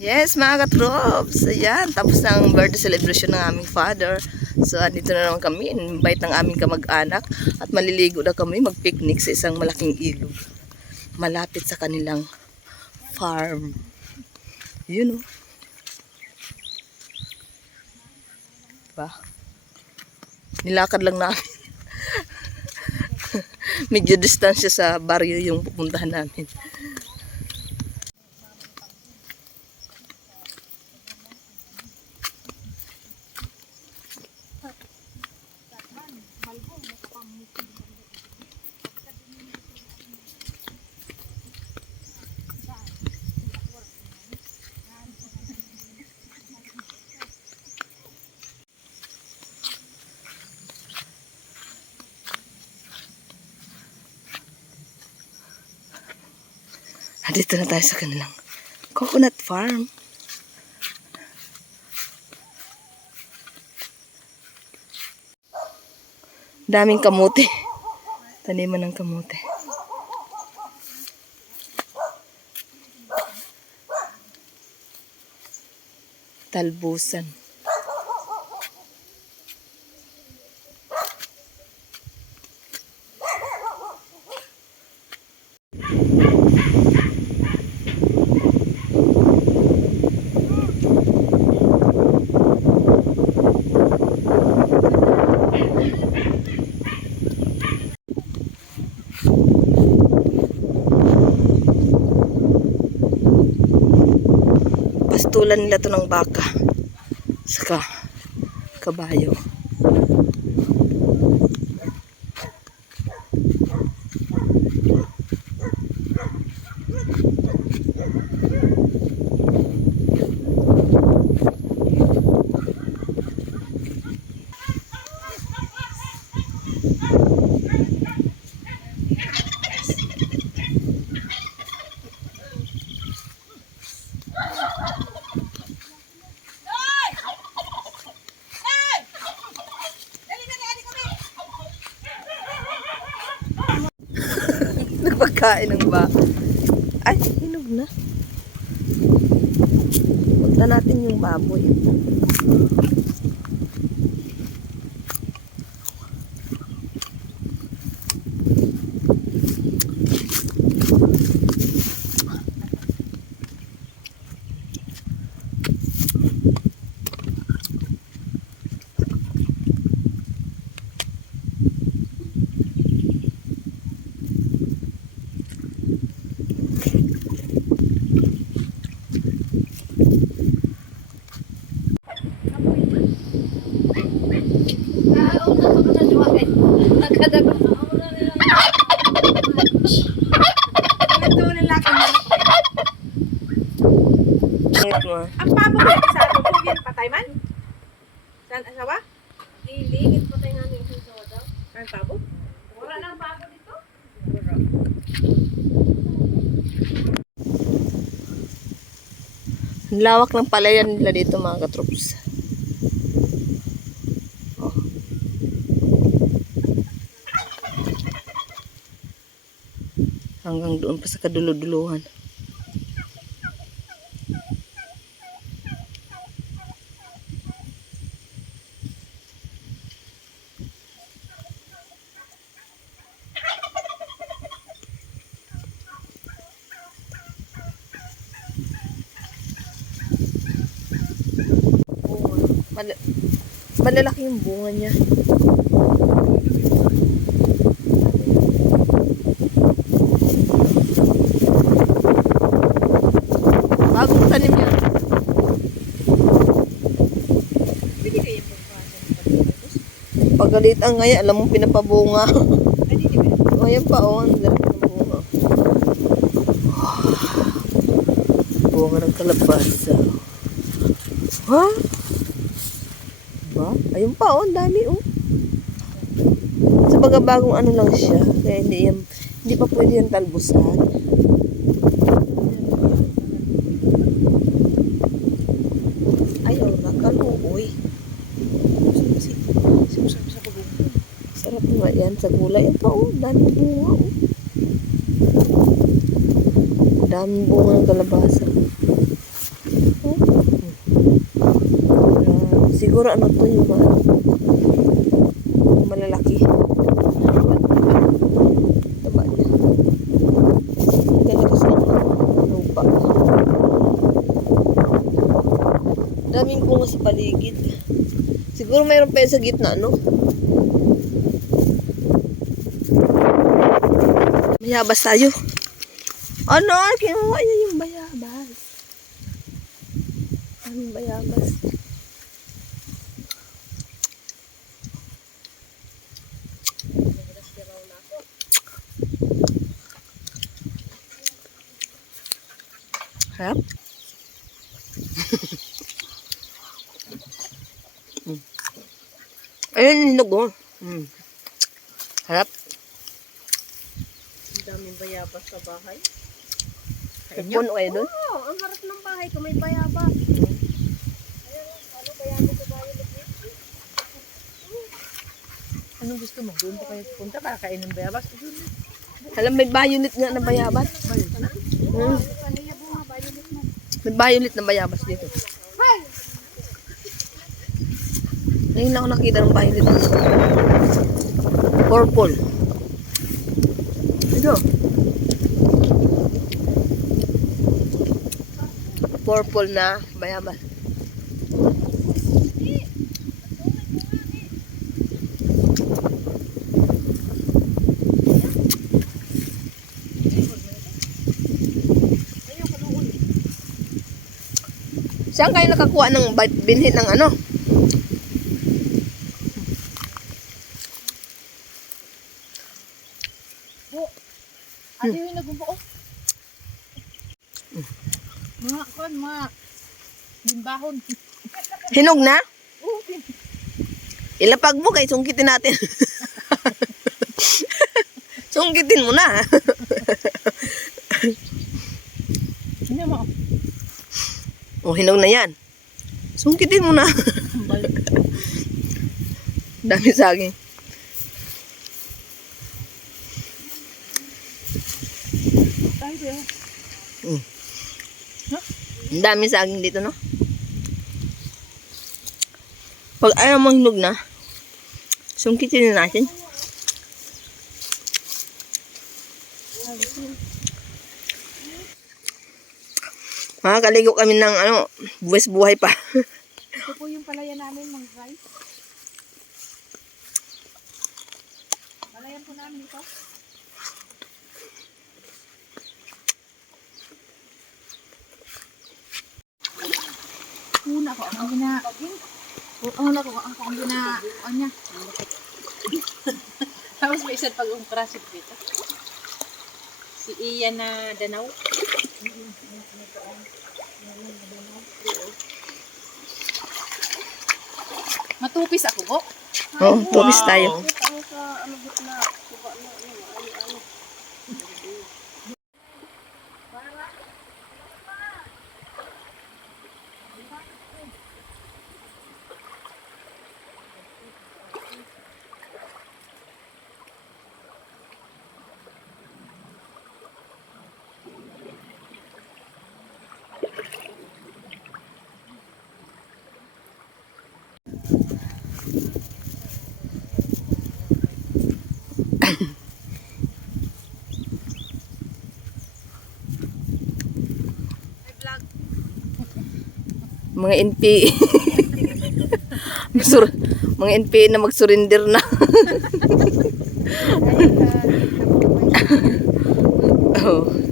Yes, mga katrops. Ayan, tapos ang birthday celebration ng aming father. So, andito na naman kami. Invite ng aming kamag-anak. At maliligo na kami mag-picnic sa isang malaking ilog. Malapit sa kanilang farm. Yun, oh. Diba? Nilakad lang namin. Medyo distansya sa baryo yung pupuntahan namin. Dito na tayo sa kanilang coconut farm. Daming kamote. Taniman ng kamote. Talbusan. Pastulan nila to ng baka. Saka kabayo. Nagpagkain ng ba? Ay, hinog na. Punta natin yung baboy. Ang pabo ko sa yan patay man. San asawa? Dilingit po tayo nga ng soda. Ang pabo? Wala nang bago dito. Ang lawak ng palayan nila dito mga katrops. Oh. Hanggang doon pa sa kaduluduluhan. bunga. Mal malalaki yung bunga niya. Bagong tanim yan. Pwede kayo pagbasan Pagalit ang ngayon, alam mo pinapabunga. O yan pa, oh, ang lalaki ng bunga. Bunga ng kalabasa. Ha? Ba? Ayun pa, oh, dami, oh. Sa baga bagong ano lang siya, kaya hindi yan, hindi pa pwede yan talbusan. Ay, oh, sa kubong. Sarap nga yan sa gulay. Ito, oh, daming bunga, oh. Daming bunga ng kalabasa. Siguro ano to yung mga malalaki. Taba niya. Ganda kasi lupa. Daming bunga sa paligid. Siguro mayroon pa yun sa gitna, no? Mayabas tayo. Ano? Kinuha niya yung bayabas. Anong bayabas? Harap. Mm. Ayun, hinog oh. Mm. Harap. Ang daming bayabas sa bahay. Puno kayo dun? Oo, ang harap ng bahay ko may bayabas. Anong gusto mo? Doon pa kayo punta para kain ng bayabas? Doon. Alam, may violet nga na bayabas. Hmm. May violet na bayabas dito. Ngayon lang ako nakita ng violet. Purple. Ito. Purple na bayabas. Saan kayo nakakuha ng binhi ng ano? Mga, kon, mga limbahon. Hinog na? Ilapag mo kay sungkitin natin. sungkitin mo na. Hindi mo. oh, hinog na yan. Sungkitin mo na. Dami saging. Tayo ba? Dami saging dito, no? Pag ayaw mo hinog na, sungkitin na natin. Makakaligo kami ng ano, buwis buhay pa. Ito po yung palaya namin, mga guys. Palayan po namin ito. Una ko, ang gina... Una ko, ang ang gina... Ano niya? Tapos may isang pag-umkrasip dito. Si Ian na Danaw. Matupis ako po. Oh, tubis tayo. Mga NP. Magsur mga NP na mag-surrender na. oh.